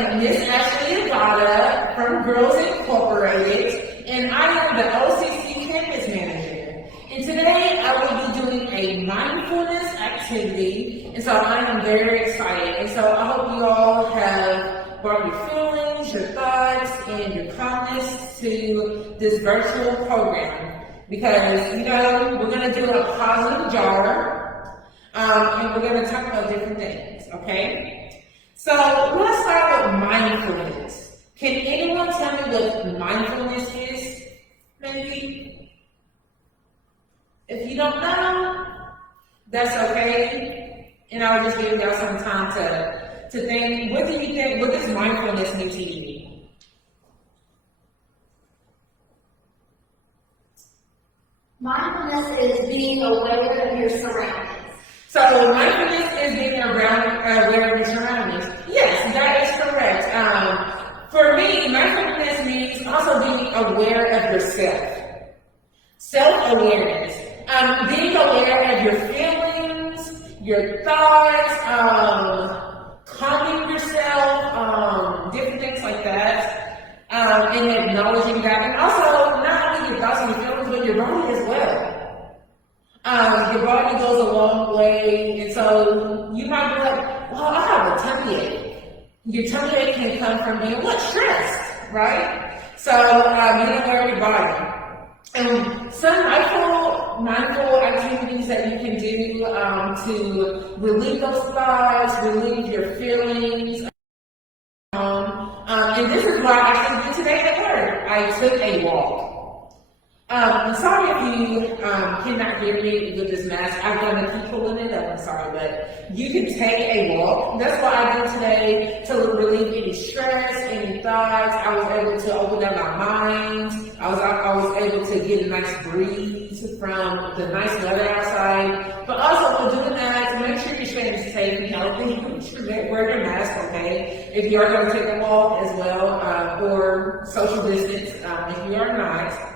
am Miss Ashley Agada from Girls Incorporated, and I am the OCC Campus Manager. And today I will be doing a mindfulness activity, and so I am very excited. And so I hope you all have brought your feelings, your thoughts, and your calmness to this virtual program. Because, we're going to do a positive jar, and we're going to talk about different things, okay? So let's start with mindfulness. Can anyone tell me what mindfulness is? Maybe? If you don't know, that's okay. And I'll just give y'all some time to think, what do you think, what does mindfulness mean to you? Mindfulness is being aware of your surroundings. So mindfulness is being aware of your surroundings. Yes, that is correct. For me, mindfulness means also being aware of yourself. Self-awareness. Being aware of your feelings, your thoughts, calming yourself, different things like that. And acknowledging that. And also, not only your thoughts and your feelings, but your body as well. Your body goes a long way, and so you might be like, well, I have a tummy ache. Your tummy ache can come from being stressed, right? So being aware of your body. And some mindful activities that you can do to relieve those thoughts, relieve your feelings. And this is what I actually did today at work. I took a walk. I'm sorry if you cannot hear me with this mask. I'm going to keep pulling it up. I'm sorry, but you can take a walk. That's what I did today to relieve any stress, any thoughts. I was able to open up my mind. I was able to get a nice breeze from the nice weather outside. But also for doing that, make sure you're staying safe and healthy. Wear your mask, okay? If you are going to take a walk as well, or social distance, if you are not.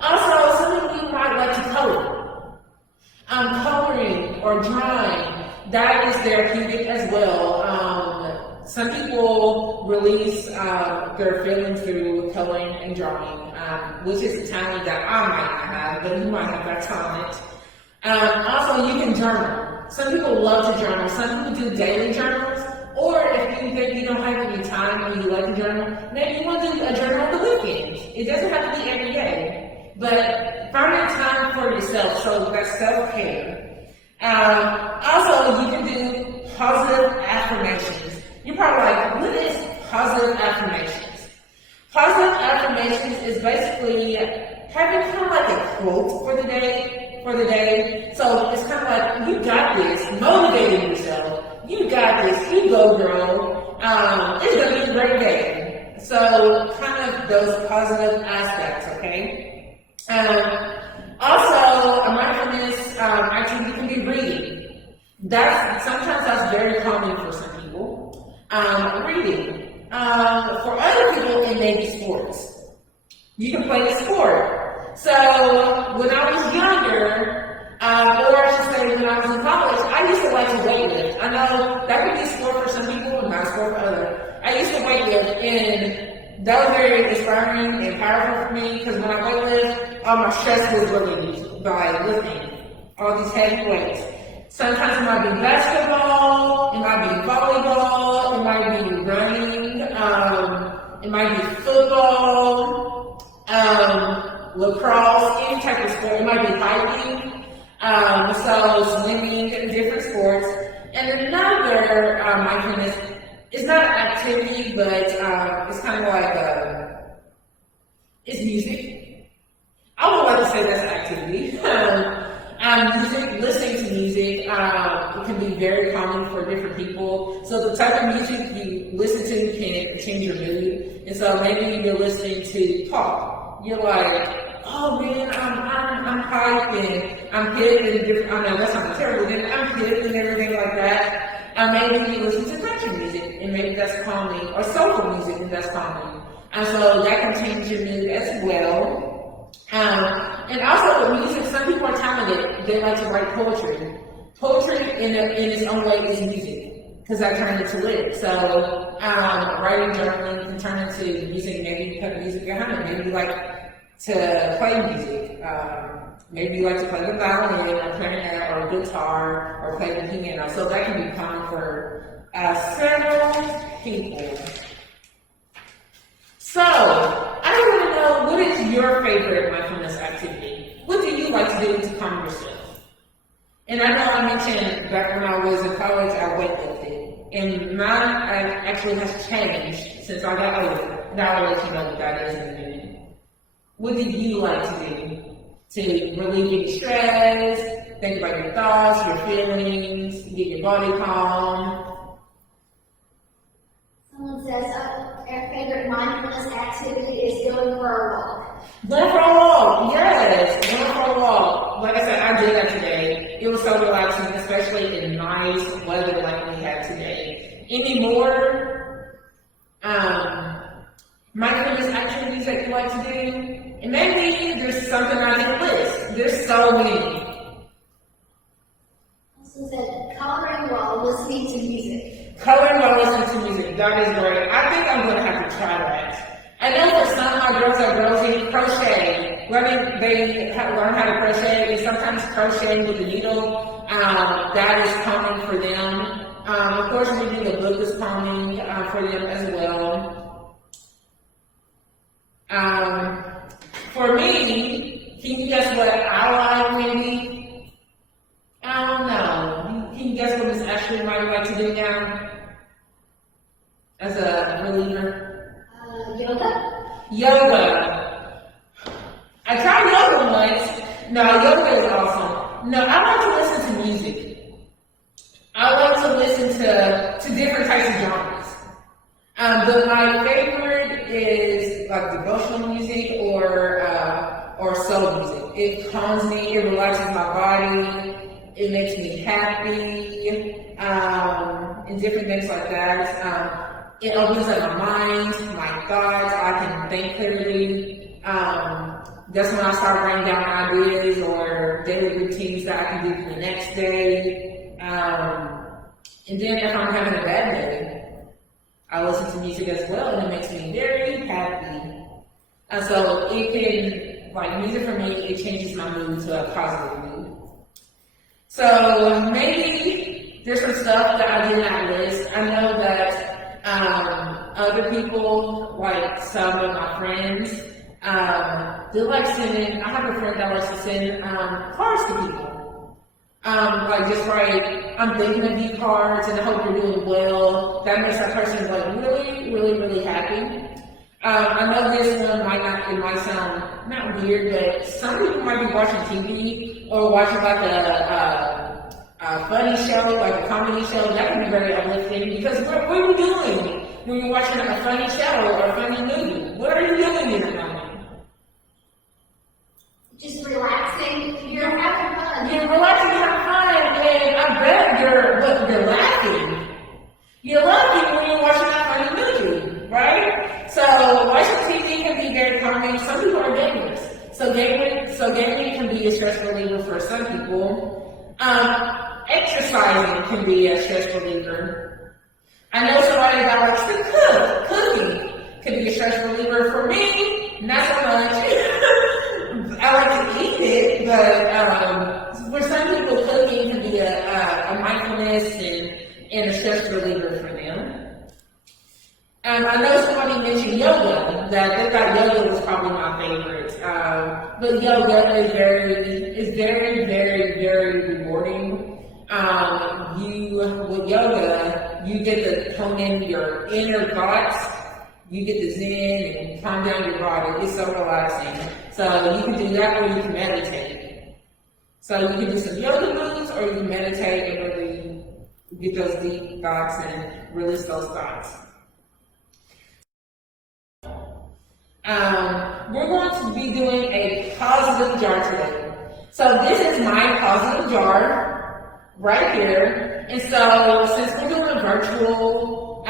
Also, some of you might like to color. Coloring or drawing, that is therapeutic as well. Some people release their feelings through coloring and drawing, which is a talent that I might not have, but you might have that talent. Also, you can journal. Some people love to journal. Some people do daily journals. Or if you think you don't have any time and you like to journal, maybe you want to do a journal on the weekend. It doesn't have to be every day. But find that time for yourself, so that's self-care. Also, you can do positive affirmations. You're probably like, what is positive affirmations? Positive affirmations is basically having kind of like a quote for the day. So it's kind of like, you got this, motivating yourself. You got this, you go girl, it's going to be a great day. So kind of those positive aspects, okay? Also, a mindfulness activity can be reading. Sometimes that's very common for some people. Reading. For other people, it may be sports. You can play a sport. So when I was younger, or I should say when I was in college, I used to like to weightlift. I know that could be a sport for some people and not a sport for others. I used to weightlift, and that was very inspiring and powerful for me because when I weightlift, all my stress was relieved by lifting all these heavy weights. Sometimes it might be basketball, it might be volleyball, it might be running, it might be football, lacrosse, any type of sport. It might be hiking. So swimming, different sports. And another mindfulness, it's not an activity, but it's kind of like it's music. I would like to say that's an activity. Music, listening to music, it can be very common for different people. So the type of music you listen to can change your mood. And so maybe you're listening to pop. You're like, oh man, I'm hyped and I'm hip and different. I know that sounds terrible, but I'm hip and everything like that. Maybe you listen to country music and maybe that's calming, or soulful music and that's calming. And so that can change your mood as well. And also with music, some people are talented. They like to write poetry. Poetry in its own way is music. because I turned it to lit. So writing, journaling can turn into music. Maybe you put music behind it. Maybe you like to play music. Maybe you like to play the violin or clarinet or guitar or play the piano. So that can be common for several people. So I want to know, what is your favorite mindfulness activity? What do you like to do to calm yourself? And I know I mentioned back when I was in college, I weightlifted. And mine actually has changed since I got older. And I'll let you know what that is in a minute. What do you like to do to relieve any stress, think about your thoughts, your feelings, get your body calm? Someone says, their favorite mindfulness activity is going for a walk. Going for a walk, yes, going for a walk. Like I said, I did that today. It was so relaxing, especially in nice weather like we had today. Any more mindfulness activities that you like to do? And maybe there's something on your list. There's so many. Also said, coloring while listening to music. Coloring while listening to music. That is great. I think I'm going to have to try that. I know for some of my girls are girls who crochet. They learn how to crochet, and sometimes crocheting with a needle, that is calming for them. Of course, reading a book is calming for them as well. For me, can you guess what I like maybe? I don't know. Can you guess what Miss Ashley might like to do now? As a reliever? Yoga? Yoga. I tried yoga once. No, yoga is awesome. No, I like to listen to music. I like to listen to different types of genres. But my favorite is like devotional music or soul music. It calms me, it relaxes my body, it makes me happy, and different things like that. It opens up my mind, my thoughts, I can think clearly. That's when I start writing down ideas or daily routines that I can do for the next day. And then if I'm having a bad day, I listen to music as well, and it makes me very happy. And so it can, like music for me, it changes my mood to a positive mood. So maybe there's some stuff that I did not list. I know that other people, like some of my friends, they like sending, I have a friend that likes to send cards to people. Like just write, I'm thinking of you cards and I hope you're doing well. That makes that person like really, really, really happy. I know this one it might sound not weird, but some people might be watching TV or watching like a funny show, like a comedy show. That can be very uplifting because what are you doing when you're watching a funny show or a funny movie? What are you doing in that moment? Just relaxing. You're having fun. You're relaxing, having fun, and I bet you're laughing. You're laughing when you're watching that funny movie, right? So watching TV can be very calming. Some people are gamers. So gaming can be a stress reliever for some people. Exercising can be a stress reliever. I know somebody that likes to cook. Cooking can be a stress reliever. For me, not so much. I like to eat it, but for some people, cooking can be a mindfulness and a stress reliever for them. I know somebody mentioned yoga, that they thought yoga was probably my favorite. But yoga is very, very, very rewarding. With yoga, you get to hone in your inner thoughts. You get to zen and calm down your body. It's so relaxing. So you can do that or you can meditate. So you can do some yoga moves or you can meditate and really get those deep thoughts and release those thoughts. We're going to be doing a positive jar today. So this is my positive jar right here. And so since we're doing a virtual,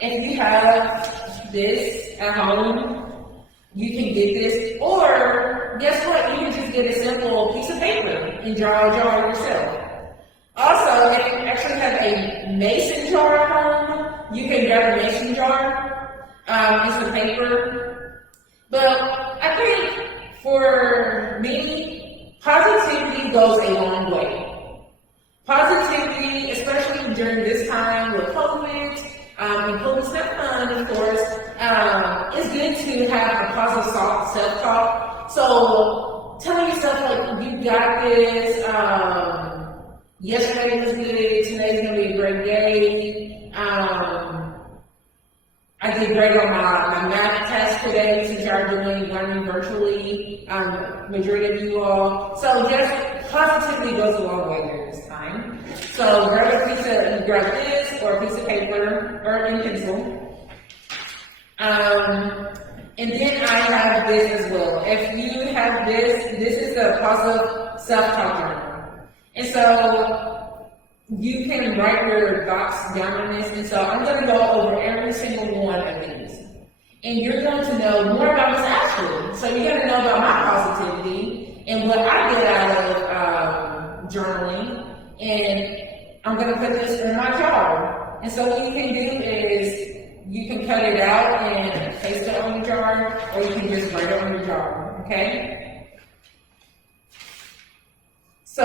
if you have this at home, you can get this, or guess what? You can just get a simple piece of paper and draw a jar yourself. Also, if you actually have a mason jar at home, you can grab a mason jar, and some paper. But I think for me, positivity goes a long way. Positivity, especially during this time with COVID, and COVID's not fun, of course, it's good to have a positive self-talk. So telling yourself, like, you got this, yesterday was good, today's gonna be a great day. I did great on my math test today, since you are learning virtually, majority of you all. So just positivity goes a long way during this time. So grab this, or a piece of paper, or a pencil. And then I have this as well. If you have this is a positive self-talk journal. And so you can write your thoughts down on this, and so I'm going to go over every single one of these. And you're going to know more about Miss Ashley. So you're going to know about my positivity and what I get out of journaling. And I'm going to put this in my jar. And so what you can do is you can cut it out and paste it on your jar, or you can just write it on your jar, okay? So,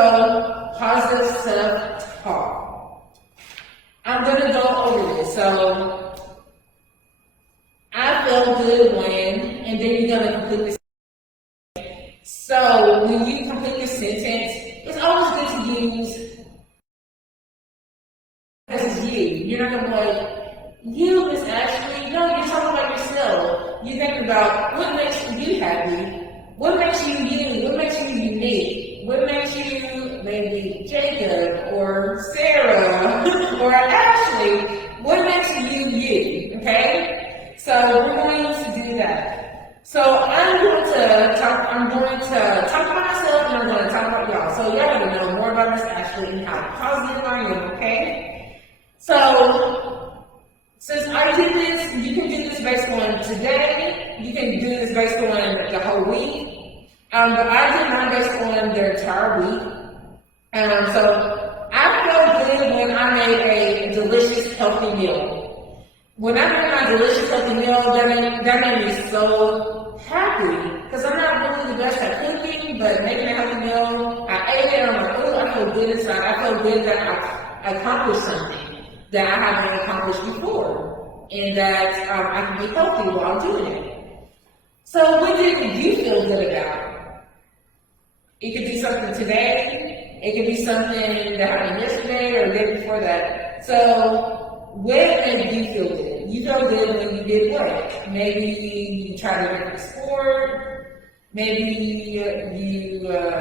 positive self-talk. I'm going to go over this. So, I felt good when, and then you're going to complete this. So, when you complete this sentence, it's always good to use, because it's you. You're not going to be like, you, Miss Ashley. No, you're talking about yourself. You think about what makes you happy, what makes you you, what makes you unique, what makes you maybe Jacob or Sarah or Ashley, what makes you you, okay? So we're going to do that. So I'm going to talk about myself, and I'm going to talk about y'all. So y'all gotta know more about Miss Ashley and how positive I am, okay? So since I did this, you can do this based on today, you can do this based on the whole week, but I did mine based on the entire week. So I felt good when I made a delicious, healthy meal. When I made my delicious, healthy meal, that made me so happy, because I'm not really the best at cooking, but making a healthy meal, I ate it, and I'm like, oh, I feel good inside. I feel good that I accomplished something that I haven't accomplished before, and that I can be healthy while doing it. So what did you feel good about? It could be something today, it could be something that happened yesterday or the day before that. So what made you feel good? You felt good when you did what? Maybe you tried a different sport, maybe you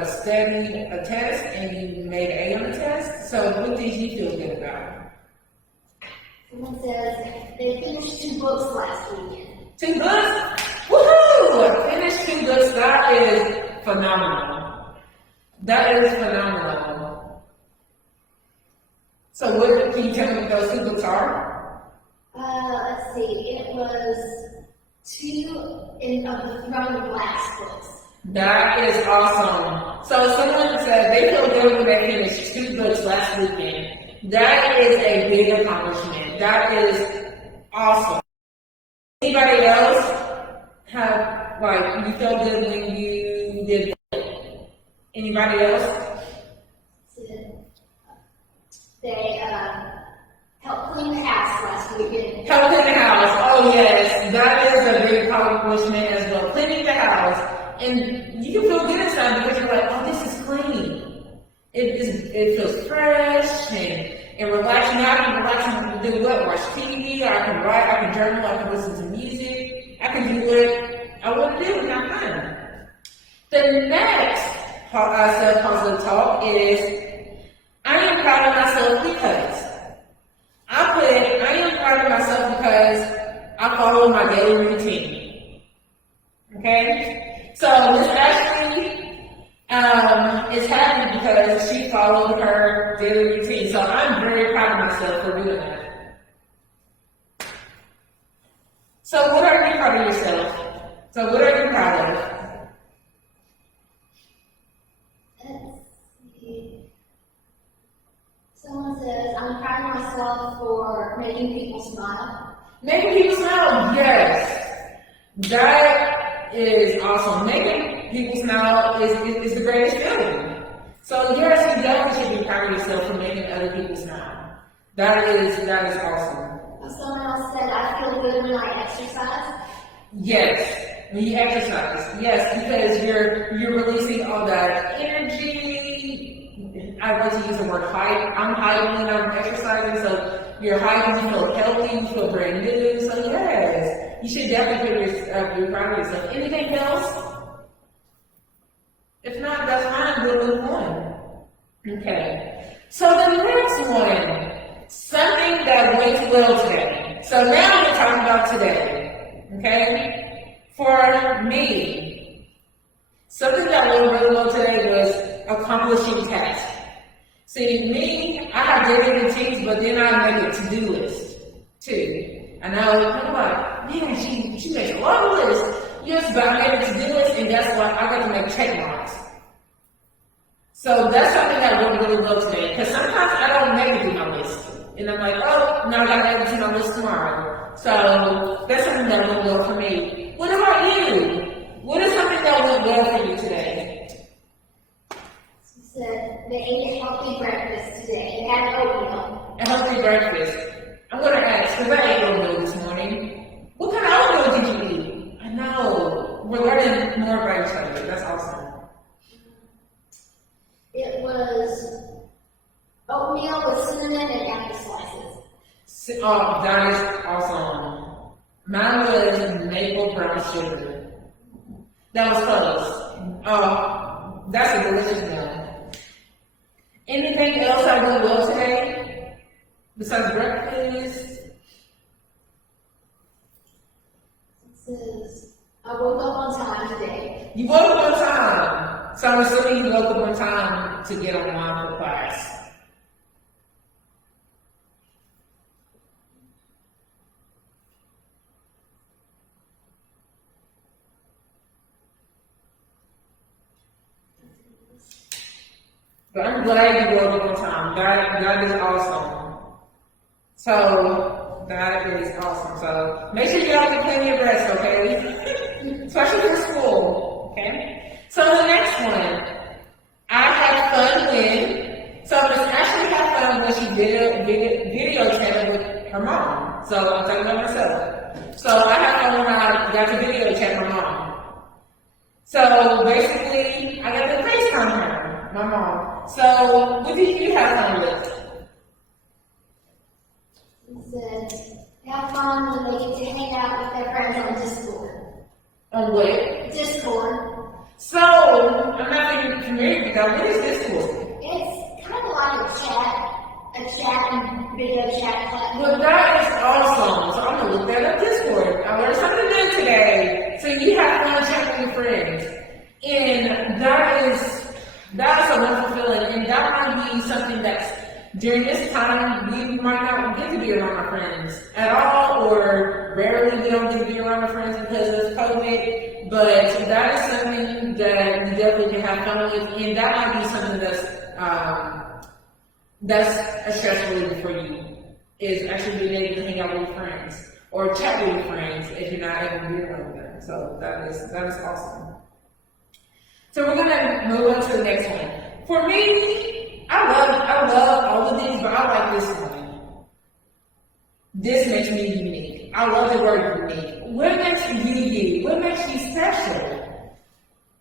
studied a test and you made an A on the test. So what did you feel good about? Someone says they finished 2 books last weekend. 2 books? Woohoo! Finished 2 books. That is phenomenal. That is phenomenal. So what can you tell me what those 2 books are? Let's see. It was 2 of the Throne of Glass books. That is awesome. So someone said they feel good when they finished 2 books last weekend. That is a big accomplishment. That is awesome. Anybody else have, like, you felt good when you did that? Anybody else? They helped clean the house last weekend. Help clean the house. Oh yes, that is a big accomplishment as well. Cleaning the house, and you can feel good inside because you're like, oh, this is clean. It feels fresh and relaxing. Now I can relax and do what? Watch TV. I can write. I can journal. I can listen to music. I can do what I want to do and have fun. The next self-positive talk is I am proud of myself because I am proud of myself because I follow my daily routine. Okay? So Miss Ashley is happy because she followed her daily routine. So I'm very proud of myself for doing that. So what are you proud of yourself? So what are you proud of? Let's see. Someone says, I'm proud of myself myself for making people smile. Making people smile, yes. That is awesome. Making people smile is the greatest feeling. So yes, you definitely should be proud of yourself for making other people smile. That is awesome. Someone else said, I feel good when I exercise. Yes, when you exercise, yes, because you're releasing all that energy. I like to use the word hype. I'm hyping when I'm exercising, so you're hyping, you feel healthy, you feel brand new. So yes, you should definitely be proud of yourself. Anything else? If not, that's fine. We'll move on. Okay. So the next one, something that went well today. So now we're talking about today. Okay? For me, something that went really well today was accomplishing tasks. See, me, I have daily routines, but then I make a to-do list too. And I was like, man, she makes a lot of lists. Yes, but I made a to-do list, and that's why I got to make check marks. So that's something that went really well today, because sometimes I don't make it to my list. And I'm like, oh, now I got to add it to my list tomorrow. So that's something that went well for me. What about you? What is something that went well for you today? She said they ate a healthy breakfast today. They had oatmeal. A healthy breakfast. I'm going to ask, because I ate oatmeal this morning. What kind of oatmeal did you eat? I know. We're learning more about each other. That's awesome. It was oatmeal with cinnamon and apple slices. Oh, that is awesome. Mine was maple brown sugar. That was close. Oh, that's a delicious one. Anything else I went well today? Besides breakfast? It says, I woke up on time today. You woke up on time. So I'm assuming you woke up on time to get online for class. But I'm glad you woke up on time. That is awesome. So that is awesome. So make sure you guys get plenty of rest, okay? Especially for school, okay? So the next one, I had fun with. So Miss Ashley had fun when she did a video chat with her mom. So I'm talking about myself. So I had fun when I got to video chat with my mom. So basically, I got to FaceTime her, my mom. So what did you have fun with? It said, they have fun when they get to hang out with their friends on Discord. On what? Discord. So, I'm not even familiar with that. What is Discord? It's kind of like a chat and video chat platform. Well, that is awesome. So I'm gonna look that up Discord. I learned something new today. So you have fun chatting with your friends. And that is a wonderful feeling. And that might be something that's during this time we might not get to be around our friends at all, or rarely we don't get to be around our friends because of COVID. But that is something that you definitely can have fun with, and that might be something that's a stress reliever for you, is actually being able to hang out with your friends or chat with your friends if you're not able to be around them. So that is awesome. So we're gonna move on to the next one. For me, I love all of these, but I like this one. This makes me unique. I love the word unique. What makes you you? What makes you special?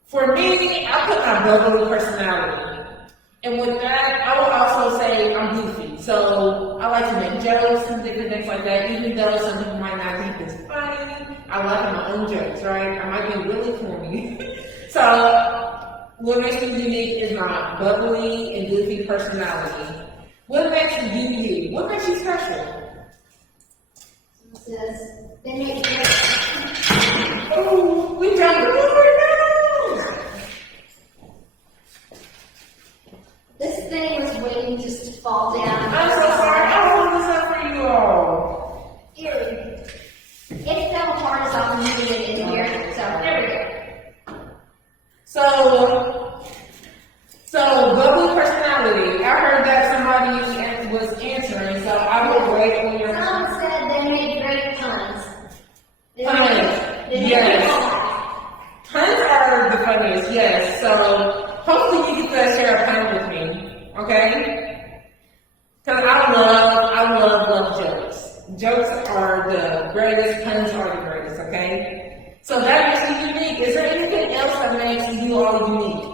For me, I put my bubbly personality. And with that, I will also say I'm goofy. So I like to make jokes and different things like that, even though some people might not think it's funny. I like my own jokes, right? I might be really corny. So what makes me unique is my bubbly and goofy personality. What makes you you? What makes you special? It says, they make Oh, we jumped over now! This thing was waiting just to fall down. I'm so sorry. I'll hold this up for you all. Here, it fell apart as I'm moving it in here. So there we go. So bubbly personality. I heard that somebody was answering, so I you to share a pun with me, okay? Because I love jokes. Jokes are the greatest, puns are the greatest, okay? So that makes you unique. Is there anything else that makes you all unique?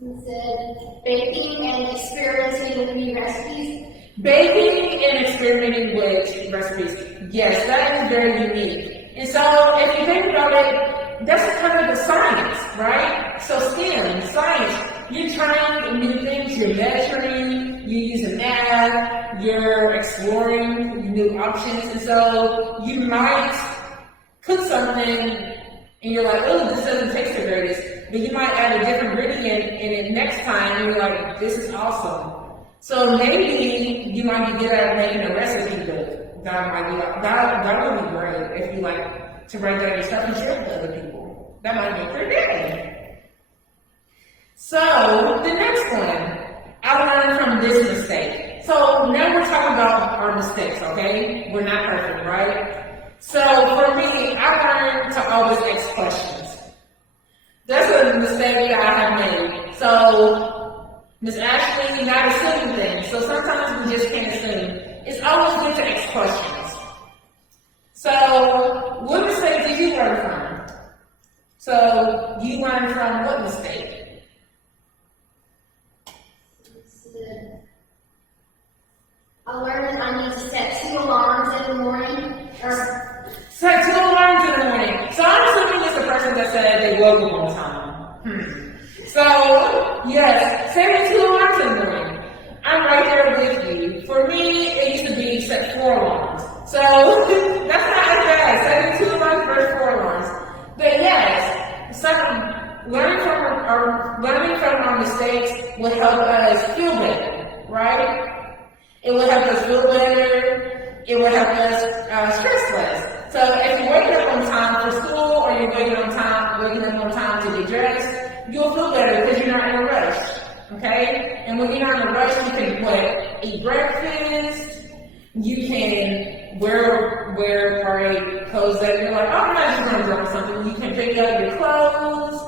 You said baking and experimenting with new recipes. Baking and experimenting with recipes. Yes, that is very unique. And so if you think about it, that's kind of the science, right? So STEM, science, you're trying new things, you're measuring, you're using math, you're exploring new options. And so you might cook something and you're like, oh, this doesn't taste the greatest. But you might add a different ingredient in it next time and you're like, this is awesome. So maybe you might be good at making a recipe book. That would be great if you like to write down your stuff and share it with other people. That might be pretty good. So the next one, I learned from this mistake. So now we're talking about our mistakes, okay? We're not perfect, right? So for me, I learned to always ask questions. That's a mistake that I have made. So Miss Ashley, not assuming things. So sometimes we just can't assume. It's always good to ask questions. So what mistake did you learn from? So you learned from what mistake? I learned that I need to set 2 alarms in the morning. Set 2 alarms in the morning. So I'm assuming it's the person that said they woke up on time. So, yes, setting 2 alarms in the morning. I'm right there with you. For me, it used to be set 4 alarms. So, that's not as bad. Setting 2 alarms versus 4 alarms. But yes, learning from our mistakes will help us feel better, right? It will help us feel better. It will help us stress less. So if you're waking up on time for school or you're waking up on time to get dressed, you'll feel better because you're not in a rush, okay? And when you're not in a rush, you can eat breakfast, you can wear great clothes that you're like, oh, I'm not just going to do something. You can pick up your clothes,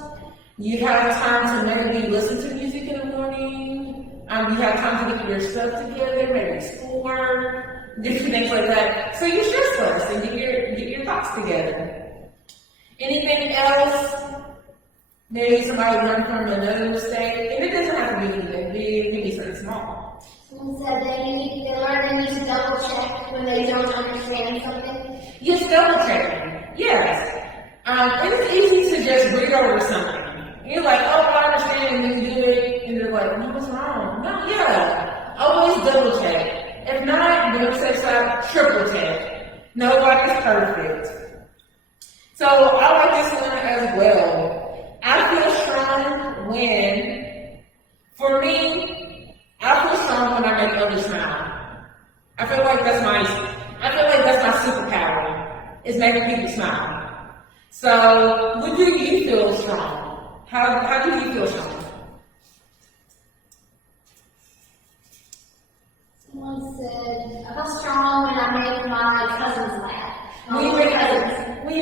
you have time to maybe listen to music in the morning, you have time to get your stuff together, maybe schoolwork, different things like that. So you stress less and get your thoughts together. Anything else? Maybe somebody learned from another mistake, and it doesn't have to be anything big, it can be something small. Someone said they learn they need to double check when they don't understand something. Yes, double checking. Yes. And it's easy to just read over something. You're like, oh, I understand, and you do it, and you're like, no, what's wrong? No, yeah. Always double check. If not, don't say stop, triple check. Nobody's perfect. So I like this one as well. I feel strong when, for me, I feel strong when I make others smile. I feel like that's my superpower, is making people smile. So, when do you feel strong? How do you feel strong? Someone said, I feel strong when I make my cousins laugh. When you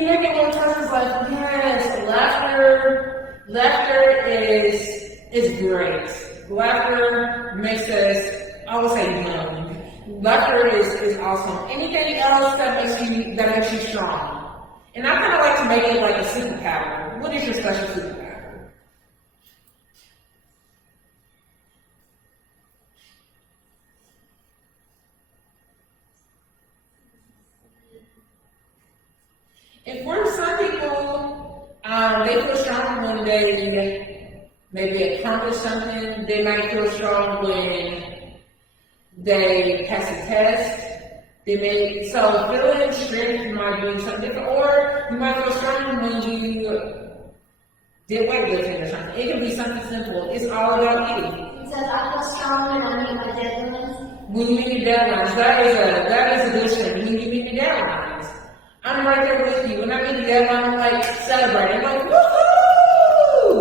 make your cousins laugh, yes, laughter is great. Laughter makes us, I would say, young. Laughter is awesome. Anything else that makes you strong? And I kind of like to make it like a superpower. What is your special superpower? And for some people, they feel strong when they maybe accomplish something. They might feel strong when they pass a test. So feeling strength might be something different, or you might feel strong when you did weightlifting or something. It can be something simple. It's all about you. He says, I feel strong when I meet my deadlines. When you meet your deadlines, that is a good strength. When you meet your deadlines. I'm right there with you. When I meet the deadline, I'm like celebrating. I'm like, woohoo!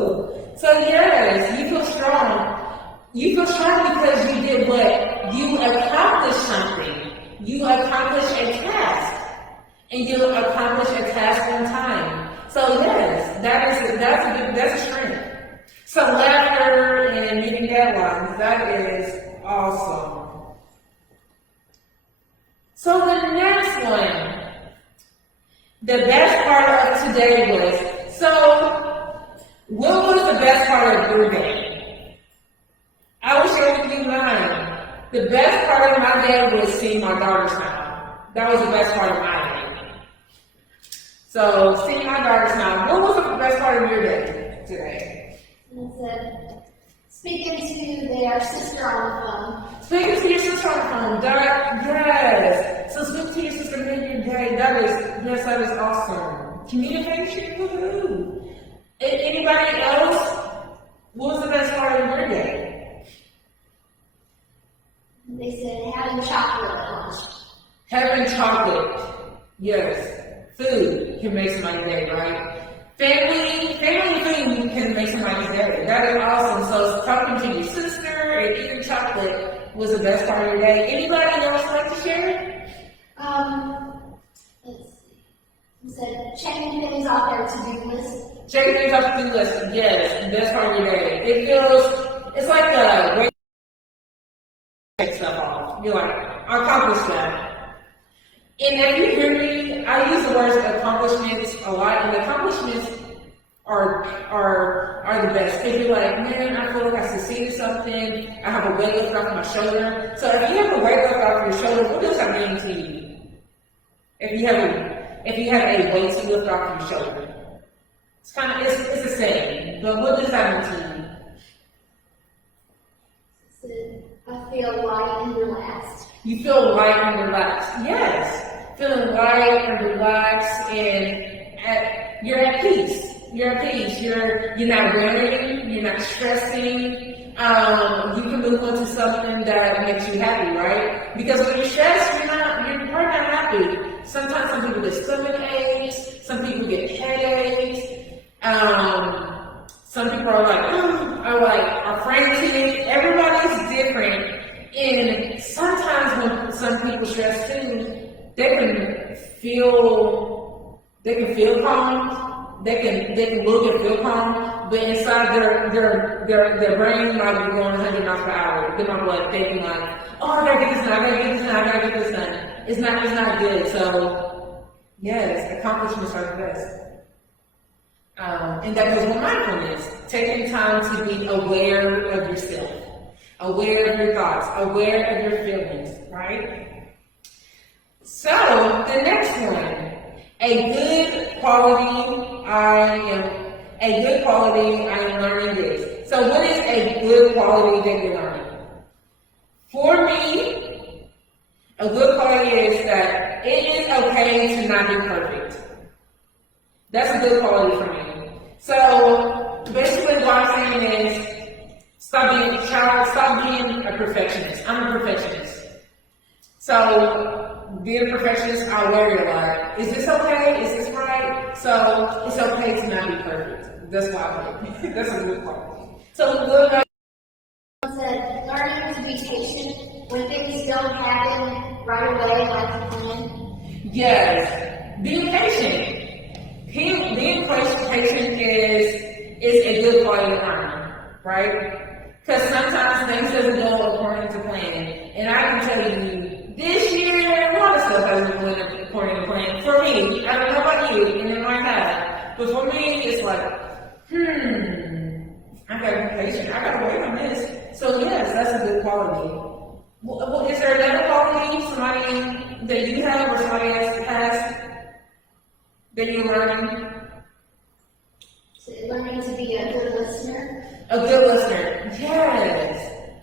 So yes, you feel strong. You feel strong because you did what? You accomplished something. You accomplished a task. And you accomplished a task on time. So yes, that's a strength. some laughter and meeting deadlines. That is awesome. So the next one, the best part of today was, so what was the best part of your day? I will share with you mine. The best part of my day was seeing my daughter smile. That was the best part of my day. So seeing my daughter smile. What was the best part of your day today? And it said, speaking to their sister on the phone. Speaking to your sister on the phone. Yes. So speak to your sister in your day. That is awesome. Communication. Woohoo. Anybody else? What was the best part of your day? They said having chocolate at lunch. Having chocolate. Yes. Food can make somebody's day, right? Family and food can make somebody's day. That is awesome. So talking to your sister and eating chocolate was the best part of your day. Anybody else like to share? Let's see. It said checking things off their to-do list. Checking things off the to-do list. Yes, best part of your day. It's like a way to check stuff off. You're like, I accomplished that. And if you hear me, I use the words accomplishments a lot, and accomplishments are the best. If you're like, man, I feel like I succeeded something, I have a weight lift off my shoulder. So if you have a weight lift off your shoulder, what does that mean to you? If you have a weight to lift off your shoulder, it's the same. But what does that mean to you? It said, I feel light and relaxed. You feel light and relaxed. Yes. Feeling light and relaxed, and you're at peace. You're at peace. You're not worrying. You're not stressing. You can move on to something that makes you happy, right? Because when you're stressed, you're probably not happy. Sometimes some people get stomach aches. Some people get headaches. Some people are frantic. Everybody's different. And sometimes when some people stress too, they can feel calm. They can look and feel calm, but inside their brain might be going 100 miles per hour. They might be like thinking like, oh, I gotta get this done, I gotta get this done. It's not good. So yes, accomplishments are the best. And that goes with mindfulness, taking time to be aware of yourself. Aware of your thoughts, aware of your feelings, right? So, the next one, a good quality I am learning this. So what is a good quality that you're learning? For me, a good quality is that it is okay to not be perfect. That's a good quality for me. So, basically what I'm saying is, stop being a perfectionist. I'm a perfectionist. So, being a perfectionist, I worry a lot. Is this okay? Is this right? So, it's okay to not be perfect. That's why I think that's a good quality. So, what about said learning to be patient when things don't happen right away like you plan. yes, being patient. Being patient is a good quality to learn, right? Because sometimes things doesn't go according to plan. And I can tell you, this year, a lot of stuff hasn't gone according to plan. For me, I don't know about you, and it might have. But for me, it's like, I gotta be patient. I gotta wait on this. So yes, that's a good quality. Well, is there another quality, somebody that you have or somebody else has that you're learning? So learning to be a good listener. A good listener, yes.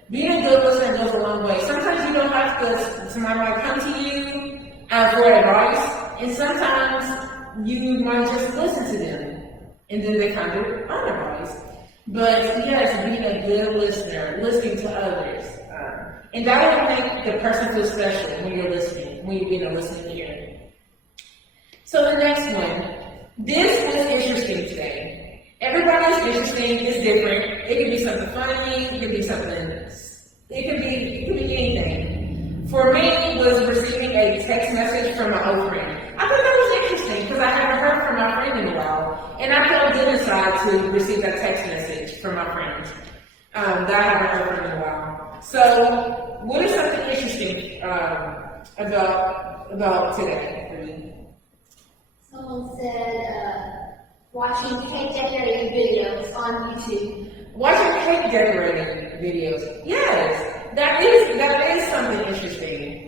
Being a good listener goes a long way. Sometimes you don't have to, somebody might come to you for advice, and sometimes you might just listen to them, and then they come to other advice. But yes, being a good listener, listening to others. And that will make the person feel special when you're listening, when you're being a listening ear. So the next one, this was interesting today. Everybody's interesting, it's different. It can be something funny, it can be something, it can be anything. For me, it was receiving a text message from my old friend. I thought that was interesting because I haven't heard from my friend in a while. And I felt good inside to receive that text message from my friend that I haven't heard from in a while. So, what is something interesting about today for you? Someone said, watching cake decorating videos on YouTube. Watching cake decorating videos. Yes, that is something interesting.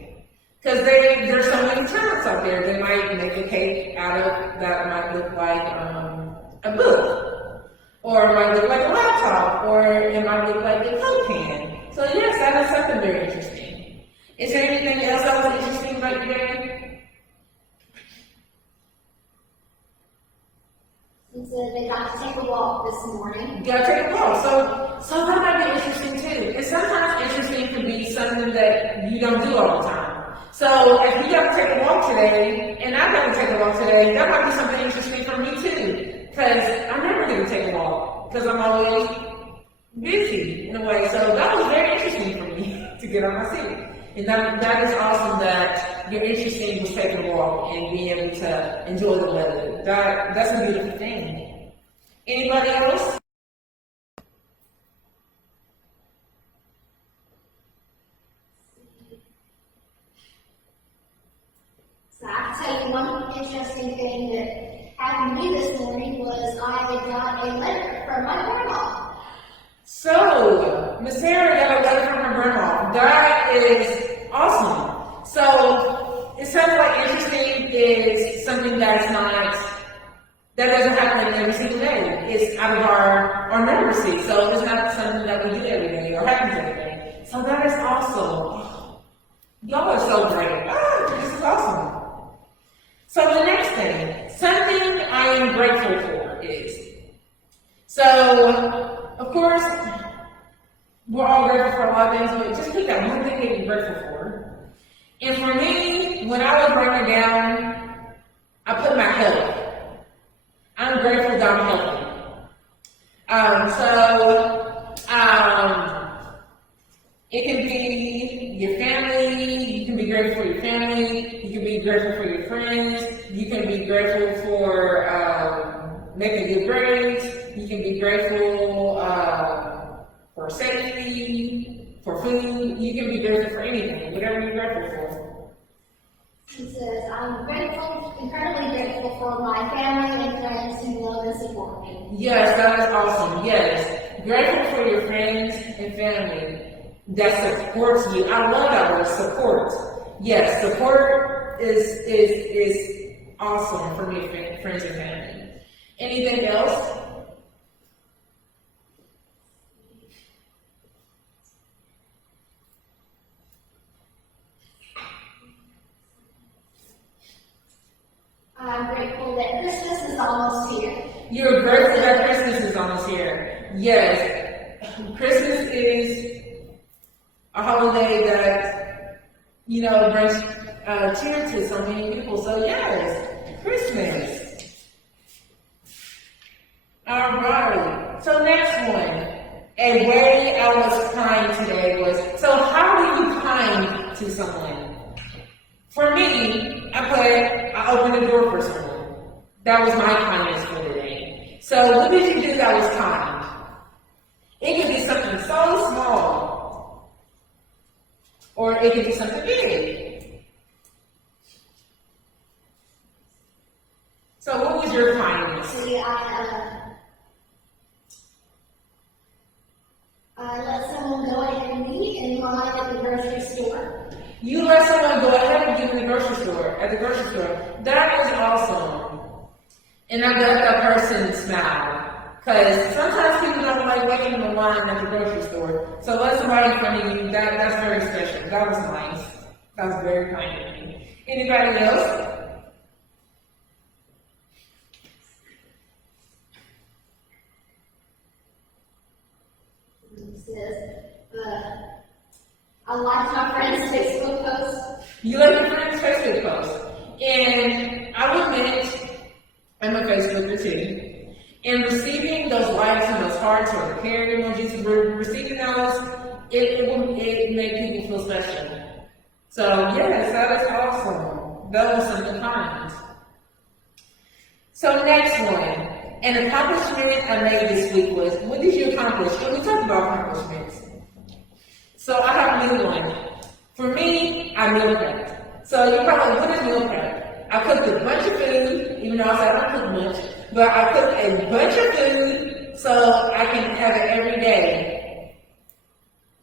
Because there's so many talents out there. They might make a cake out of that might look like a book, or it might look like a laptop, or it might look like a Coke can. So yes, that is something very interesting. Is there anything else that was interesting about your day? He said they got to take a walk this morning. You gotta take a walk. So that might be interesting too. And sometimes interesting can be something that you don't do all the time. So if you got to take a walk today, and I got to take a walk today, that might be something interesting for me too. Because I'm never going to take a walk, because I'm always busy in a way. So that was very interesting for me to get on my seat. And that is awesome that you're interested in taking a walk and being able to enjoy the weather. That's a beautiful thing. Anybody else? So I can tell you one interesting thing that happened to me this morning was I got a letter from my grandma. So, Miss Sarah got a letter from her grandma. That is awesome. So, it sounds like interesting is something that doesn't happen every single day. It's out of our normalcy. So, it's not something that we do every day or happens every day. So, that is awesome. Y'all are so great. This is awesome. So, the next thing, something I am grateful for is, so, of course, we're all grateful for a lot of things, but just pick that one thing that you're grateful for. And for me, when I was writing down, I put my health. I'm grateful that I'm healthy. It can be your family, you can be grateful for your family, you can be grateful for your friends, you can be grateful for making good grades, you can be grateful for safety, for food, you can be grateful for anything, whatever you're grateful for. He says, I'm grateful, incredibly grateful for my family and friends who love and support me. Yes, that is awesome, yes. Grateful for your friends and family that supports you. I love that word, support. Yes, support is awesome for me, friends and family. Anything else? I'm grateful that Christmas is almost here. You're grateful that Christmas is almost here. Yes, Christmas is a holiday that, brings cheer to so many people. So yes, Christmas. All right. So next one. A way I was kind today was, so how are you kind to someone? For me, I opened the door for someone. That was my kindness for the day. So what did you do that was kind? It could be something so small, or it could be something big. So what was your kindness? See, I let someone go ahead and meet in line at the grocery store. You let someone go ahead of you at the grocery store. That is awesome. And I bet that person smile. Because sometimes people don't like waiting in the line at the grocery store. So let somebody in front of you, that's very special. That was nice. That was very kind of you. Anybody else? He says, I like my friend's Facebook post. You like your friend's Facebook post. And I will admit, I'm a Facebooker too. And receiving those likes and those hearts or the carrot emojis, receiving those, it make people feel special. So yes, that is awesome. That was something kind. So next one, an accomplishment I made this week was, what did you accomplish? When we talk about accomplishments. So I have a new one. For me, I meal prepped. So you're probably, what is meal prep? I cooked a bunch of food, even though I said I don't cook much, but I cooked a bunch of food so I can have it every day.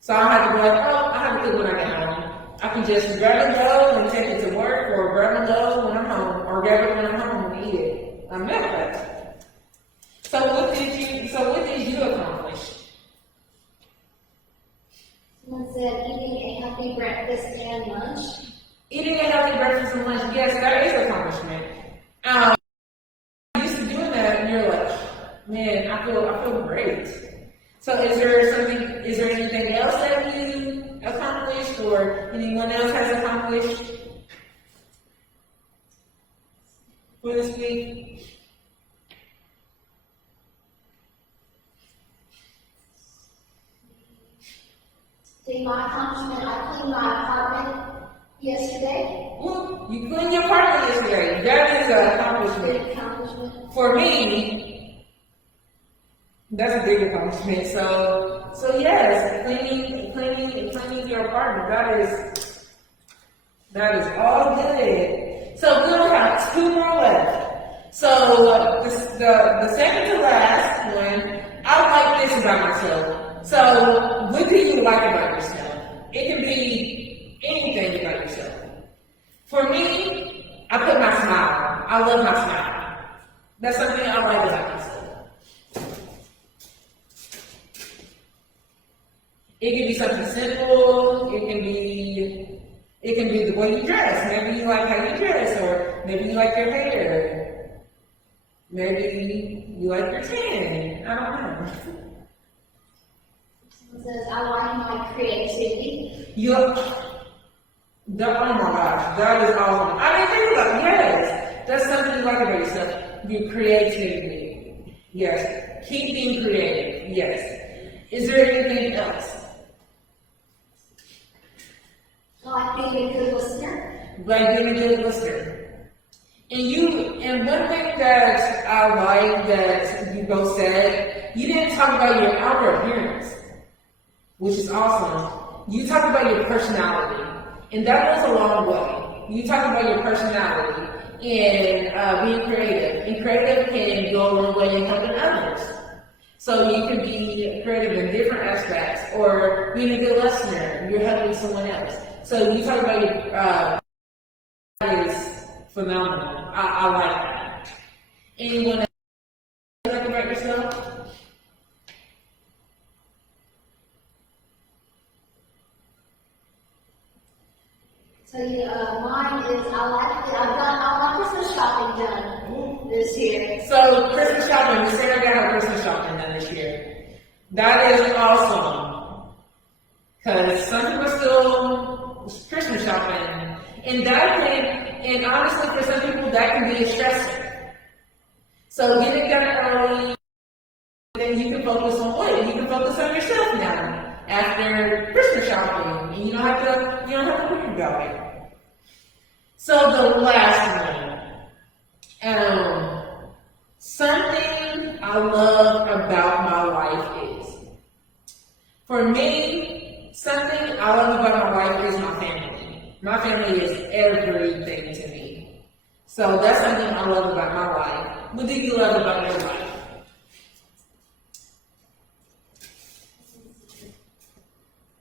So I don't have to be like, oh, I have to cook when I get home. I can just grab and go and take it to work, or grab and go when I'm home, or grab it when I'm home and eat it. I'm meal prepped. So what did you accomplish? Someone said eating a healthy breakfast and lunch. Eating a healthy breakfast and lunch, yes, that is an accomplishment. Used to doing that, and you're like, man, I feel great. So is there anything else that you accomplished, or anyone else has accomplished for this week? See, my accomplishment, I cleaned my apartment yesterday. Well, you cleaned your apartment yesterday. That is an accomplishment. Big accomplishment. For me, that's a big accomplishment. So yes, cleaning your apartment. That is all good. So we'll have two more left. So the second to last one, I like this about myself. So what do you like about yourself? It can be anything about yourself. For me, I put my smile. I love my smile. That's something I like about myself. It can be something simple. It can be the way you dress. Maybe you like how you dress, or maybe you like your hair. Maybe you like your tan. I don't know. Someone says, I like my creativity. Oh my gosh, that is awesome. I didn't think about it. Yes, that's something you like about yourself. Your creativity. Yes. Keep being creative. Yes. Is there anything else? I like being a good listener. Like being a good listener. And one thing that I like that you both said, you didn't talk about your outer appearance, which is awesome. You talked about your personality, and that goes a long way. You talk about your personality and being creative, and creative can go a long way in helping others. So you can be creative in different aspects, or being a good listener, you're helping someone else. So you talk about your that is phenomenal. I like that. Anyone else like about yourself? So mine is I like Christmas shopping done this year. So Christmas shopping, Sarah got her Christmas shopping done this year. That is awesome. Because some people still Christmas shopping. And honestly for some people that can be a stressor. So get it done early, then you can focus on what? You can focus on yourself now after Christmas shopping. And you don't have to worry about it. So the last one. Something I love about my life is, for me, something I love about my life is my family. My family is everything to me. So that's something I love about my life. What do you love about your life?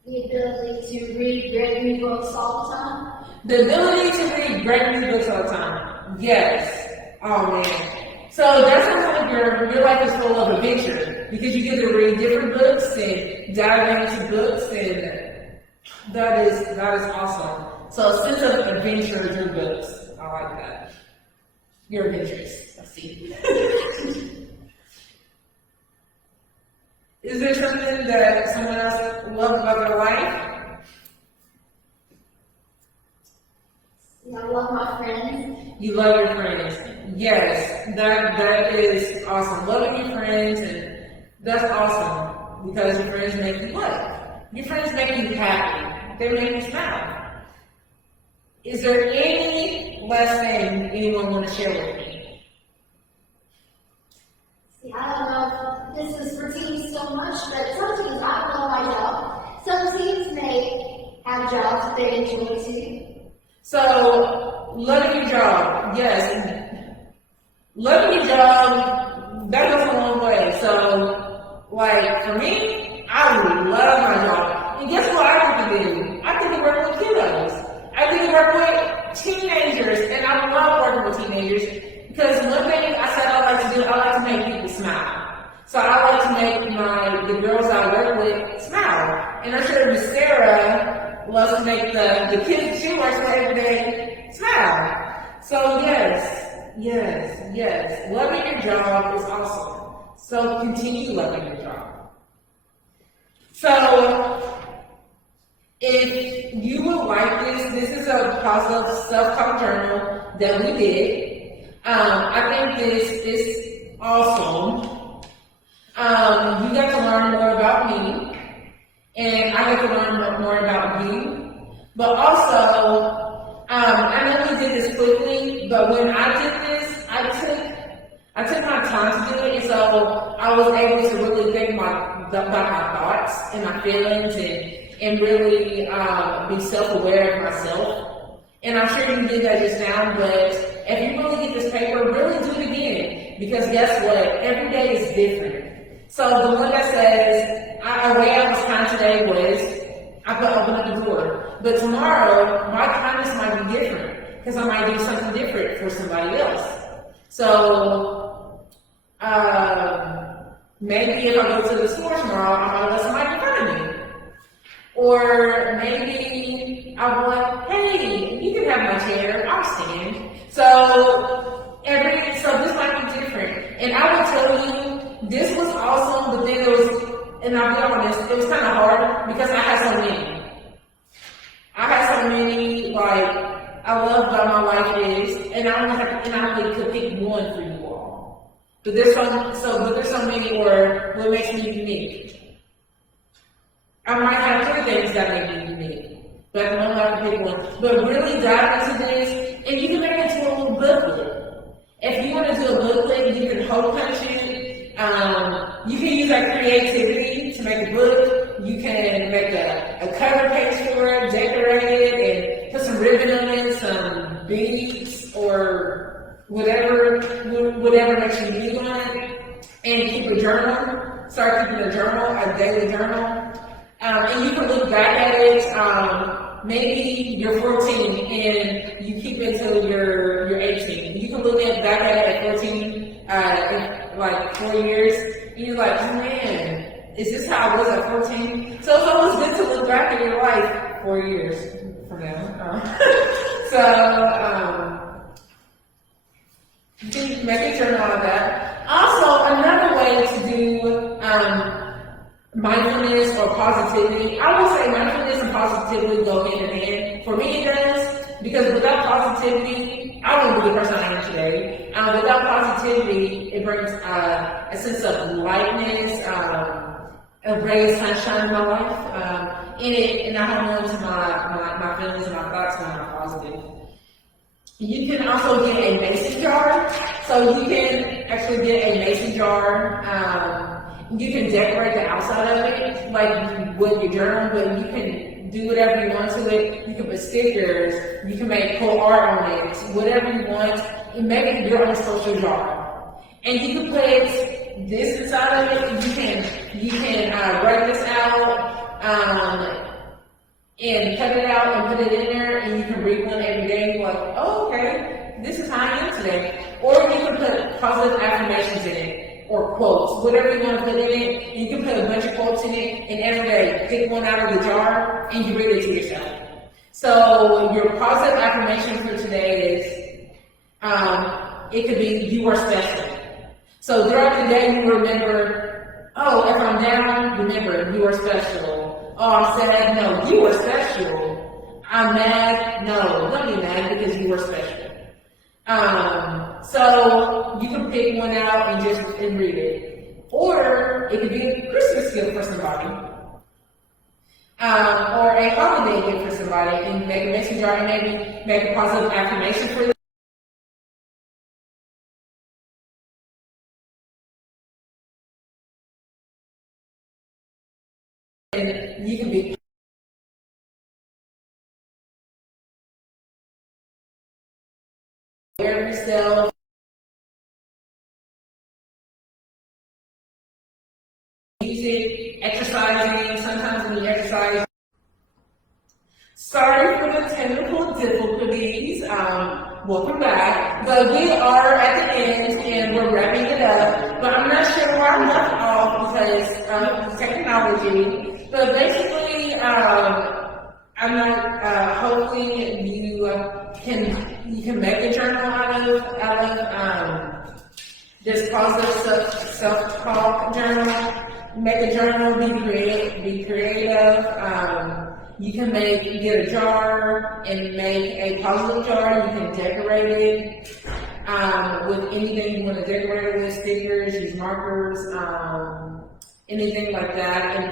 The ability to read great new books all the time. The ability to read great new books all the time. Yes. Oh man. So that sounds like your life is full of adventure, because you get to read different books and dive into books, and that is awesome. So a sense of adventure through books. I like that. You're adventurous. I see. Is there something that someone else loves about their life? I love my friends. You love your friends. Yes, that is awesome. Loving your friends, and that's awesome, because your friends make you what? Your friends make you happy. They make you smile. Is there any last thing anyone want to share with me? See, I don't know if this is for teens so much, but some teens, I don't know my job. Some teens may have jobs that they enjoy too. So, loving your job, yes. Loving your job, that goes a long way. So, like, for me, I love my job. And guess what I get to do? I get to work with kiddos. I get to work with teenagers, and I love working with teenagers. Because one thing I said I like to do, I like to make people smile. So I like to make the girls I work with smile. And I'm sure Miss Sarah loves to make the kids she works with every day smile. So yes. Loving your job is awesome. So continue loving your job. So if you would like this is a positive self-talk journal that we did. I think this is awesome. You got to learn more about me, and I got to learn more about you. But also, I know we did this quickly, but when I did this, I took my time to do it, and so I was able to really think about my thoughts and my feelings, and really be self-aware of myself. And I'm sure you did that just now, but if you really get this paper, really do it again. Because guess what? Every day is different. So the one that says, the way I was kind today was, I could open up the door. But tomorrow, my kindness might be different. Because I might do something different for somebody else. So, maybe if I go to the store tomorrow, I might let somebody in front of me. Or maybe I want, hey, you can have my chair, I'll stand. So this might be different. And I will tell you, this was awesome, but then and I'll be honest, it was kind of hard because I had so many. Like, I love how my life is, and I only could pick one for you all. But there's so many, or what makes me unique. I might have 3 things that make me unique, but I don't have to pick one. But really dive into this, and you can make it into a little booklet. If you want to do a booklet, you can hole punch it. You can use that creativity to make a book. You can make a cover page for it, decorate it, and put some ribbon on it, some beads, or whatever makes you unique on it. And keep a journal. Start keeping a journal, a daily journal. And you can look back at it, maybe you're 14 and you keep it until you're 18. You can look back at it at 14, in like 4 years, and you're like, oh man, is this how I was at 14? So it's always good to look back at your life 4 years from now. You can make a journal out of that. Also, another way to do mindfulness or positivity. I would say mindfulness and positivity go hand in hand. For me, it does, because without positivity, I wouldn't be the person I am today. Without positivity, it brings a sense of lightness, a ray of sunshine in my life, and I hold on to my feelings and my thoughts when I'm positive. You can also get a mason jar. So you can actually get a mason jar. You can decorate the outside of it, like with your journal, but you can do whatever you want to it. You can put stickers, you can make cool art on it, whatever you want, and make it your own social jar. And you can put this inside of it, you can write this out, and cut it out and put it in there, and you can read one every day, and you're like, oh, okay, this is how I am today. Or you can put positive affirmations in it. Or quotes, whatever you want to put in it. You can put a bunch of quotes in it, and every day pick one out of the jar and you read it to yourself. So your positive affirmation for today is, it could be, you are special. So throughout the day you remember, oh, if I'm down, remember, you are special. Oh, I'm sad, no, you are special. I'm mad, no, don't be mad because you are special. So you can pick one out and read it. Or it could be a Christmas gift for somebody. or a holiday gift for somebody, and make a mason jar and maybe make a positive affirmation for them. And you can be aware of yourself. Music, exercising, sometimes when you exercise. Sorry for the technical difficulties. Welcome back. But we are at the end and we're wrapping it up. But I'm not sure where I left off because of technology. But basically, I'm not. Hopefully, you can make a journal out of this positive self-talk journal. Make a journal. Be creative. You can get a jar and make a positive jar. You can decorate it with anything you want to decorate it with, stickers, use markers, anything like that, and you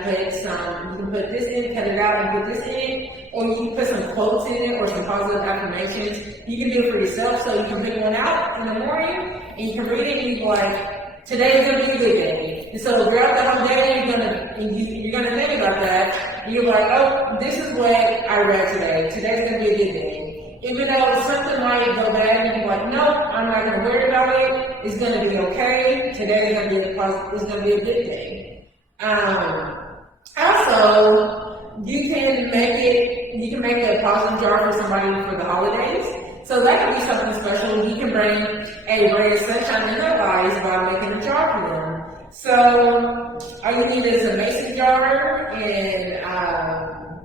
can put this in, cut it out and put this in, or you can put some quotes in it or some positive affirmations. You can do it for yourself, so you can pick one out in the morning and you can read it and you be like, today is going to be a good day. And so throughout the whole day, you're gonna think about that. And you're like, oh, this is what I read today. Today's gonna be a good day. Even though something might go bad, you can be like, no, I'm not gonna worry about it. It's gonna be okay. Today is gonna be a good day. Also, you can make a positive jar for somebody for the holidays. So that could be something special. You can bring a ray of sunshine in their lives by making a jar for them. So all you need is a mason jar and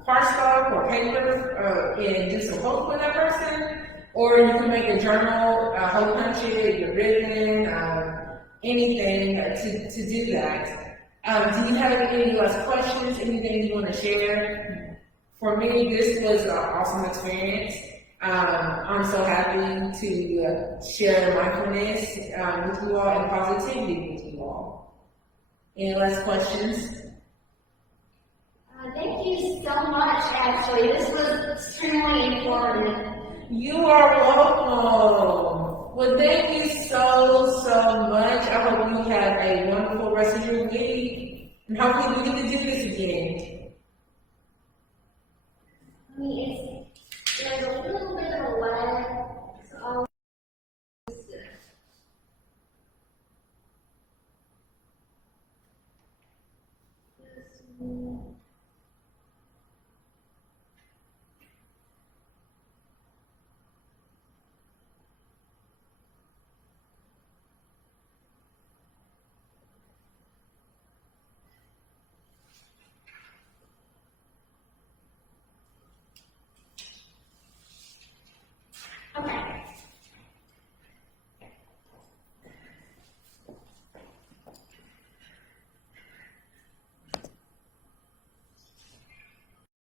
cardstock or paper and do some hope for that person. Or you can make a journal, hole punch it, your ribbon, anything to do that. Do you have any last questions, anything you want to share? For me, this was an awesome experience. I'm so happy to share mindfulness with you all and positivity with you all. Any last questions? Thank you so much, Ashley. This was extremely informative. You are welcome. Well, thank you so much. I hope you have a wonderful rest of your week. And hopefully we get to do this again.